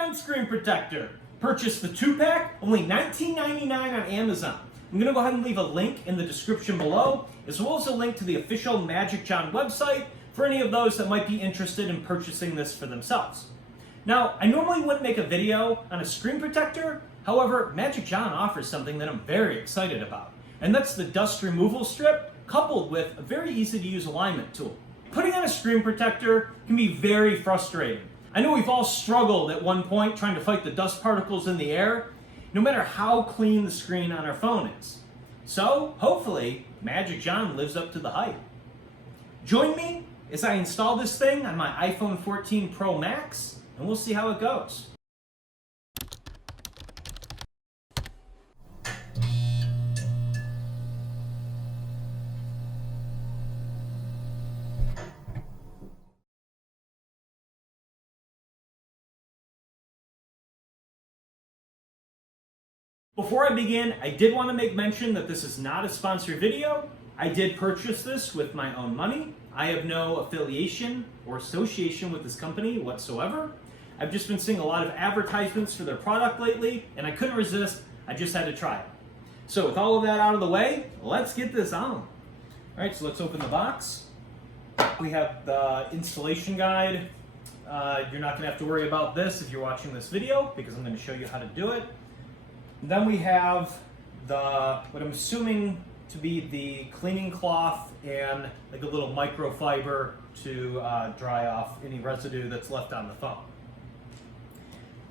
on screen protector. Purchase the 2-pack, only $19.99 on Amazon. I'm going to go ahead and leave a link in the description below, as well as a link to the official Magic John website for any of those that might be interested in purchasing this for themselves. Now, I normally wouldn't make a video on a screen protector, however, Magic John offers something that I'm very excited about, and that's the dust removal strip coupled with a very easy to use alignment tool. Putting on a screen protector can be very frustrating. I know we've all struggled at one point trying to fight the dust particles in the air, no matter how clean the screen on our phone is. So, hopefully, Magic John lives up to the hype. Join me as I install this thing on my iPhone 14 Pro Max, and we'll see how it goes. Before I begin, I did want to make mention that this is not a sponsored video. I did purchase this with my own money. I have no affiliation or association with this company whatsoever. I've just been seeing a lot of advertisements for their product lately, and I couldn't resist. I just had to try it. So with all of that out of the way, let's get this on. All right, so let's open the box. We have the installation guide. You're not going to have to worry about this if you're watching this video, because I'm going to show you how to do it. Then we have what I'm assuming to be the cleaning cloth and like a little microfiber to dry off any residue that's left on the phone.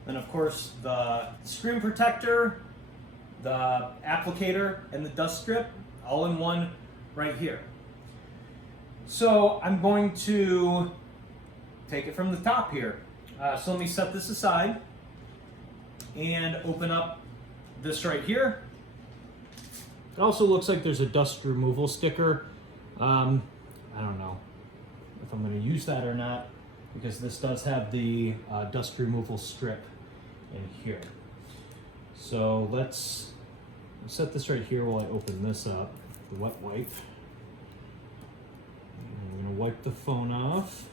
Then of course the screen protector, the applicator, and the dust strip all in one right here. So I'm going to take it from the top here. So let me set this aside and open up this right here. It also looks like there's a dust removal sticker. I don't know if I'm going to use that or not, because this does have the dust removal strip in here. So let's set this right here while I open this up, the wet wipe. I'm going to wipe the phone off.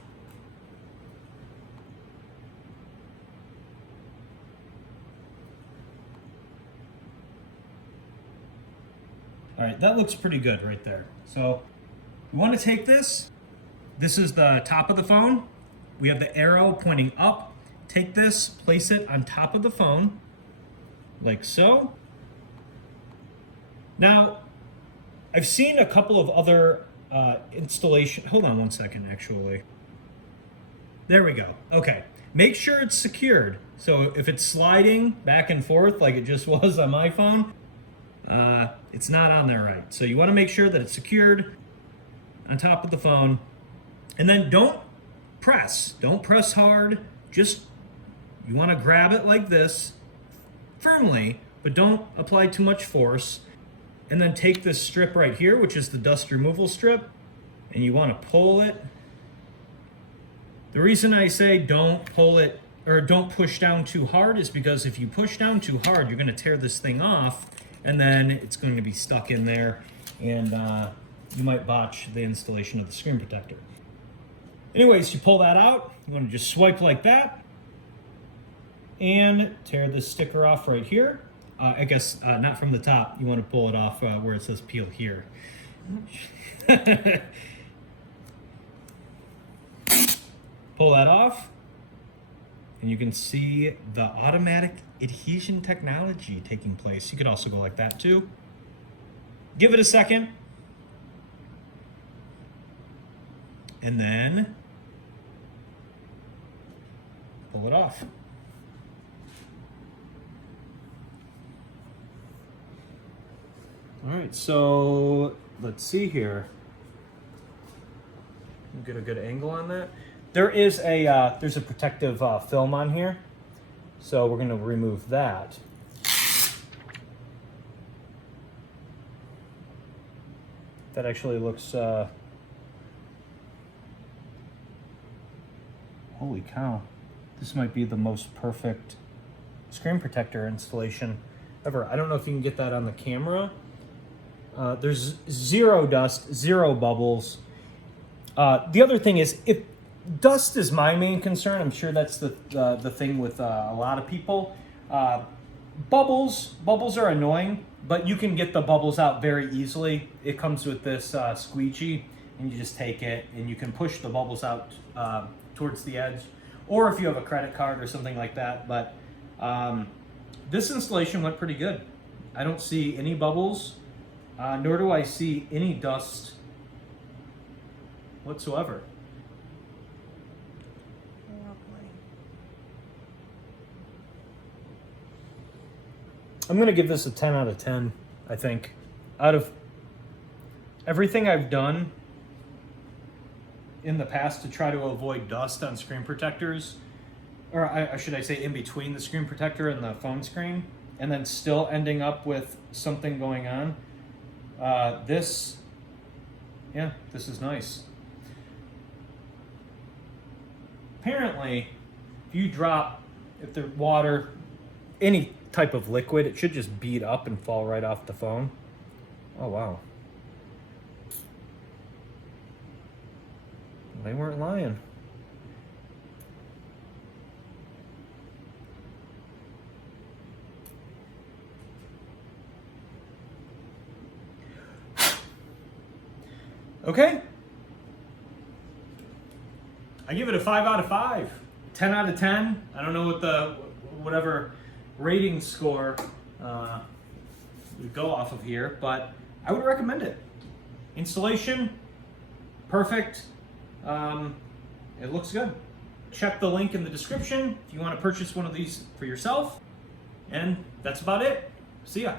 All right, that looks pretty good right there. So we want to take this. This is the top of the phone. We have the arrow pointing up. Take this, place it on top of the phone, like so. Now, I've seen a couple of other installation. Hold on one second, actually. There we go. Okay, make sure it's secured. So if it's sliding back and forth like it just was on my phone, it's not on there right. So you want to make sure that it's secured on top of the phone. And then don't press hard. Just, you want to grab it like this firmly, but don't apply too much force. And then take this strip right here, which is the dust removal strip, and you want to pull it. The reason I say don't pull it or don't push down too hard is because if you push down too hard, you're going to tear this thing off, and then it's going to be stuck in there, and you might botch the installation of the screen protector. Anyways, you pull that out. You want to just swipe like that and tear this sticker off right here. I guess not from the top. You want to pull it off where it says peel here. Pull that off, and you can see the automatic adhesion technology taking place. You could also go like that too. Give it a second, and then pull it off. All right, so let's see here. Get a good angle on that. There is there's a protective film on here, so we're going to remove that. That actually looks. Holy cow! This might be the most perfect screen protector installation ever. I don't know if you can get that on the camera. There's zero dust, zero bubbles. The other thing is, Dust is my main concern. I'm sure that's the thing with a lot of people. Bubbles are annoying, but you can get the bubbles out very easily. It comes with this squeegee, and you just take it and you can push the bubbles out towards the edge, or if you have a credit card or something like that. But this installation went pretty good. I don't see any bubbles, nor do I see any dust whatsoever. I'm going to give this a 10 out of 10, I think. Out of everything I've done in the past to try to avoid dust on screen protectors, or should I say in between the screen protector and the phone screen, and then still ending up with something going on, this is nice. Apparently, if the water, any type of liquid, it should just bead up and fall right off the phone. Oh wow. They weren't lying. Okay. I give it a 5 out of 5. 10 out of 10. I don't know what whatever rating score would go off of here, but I would recommend it. Installation, perfect. It looks good. Check the link in the description if you want to purchase one of these for yourself. And that's about it. See ya.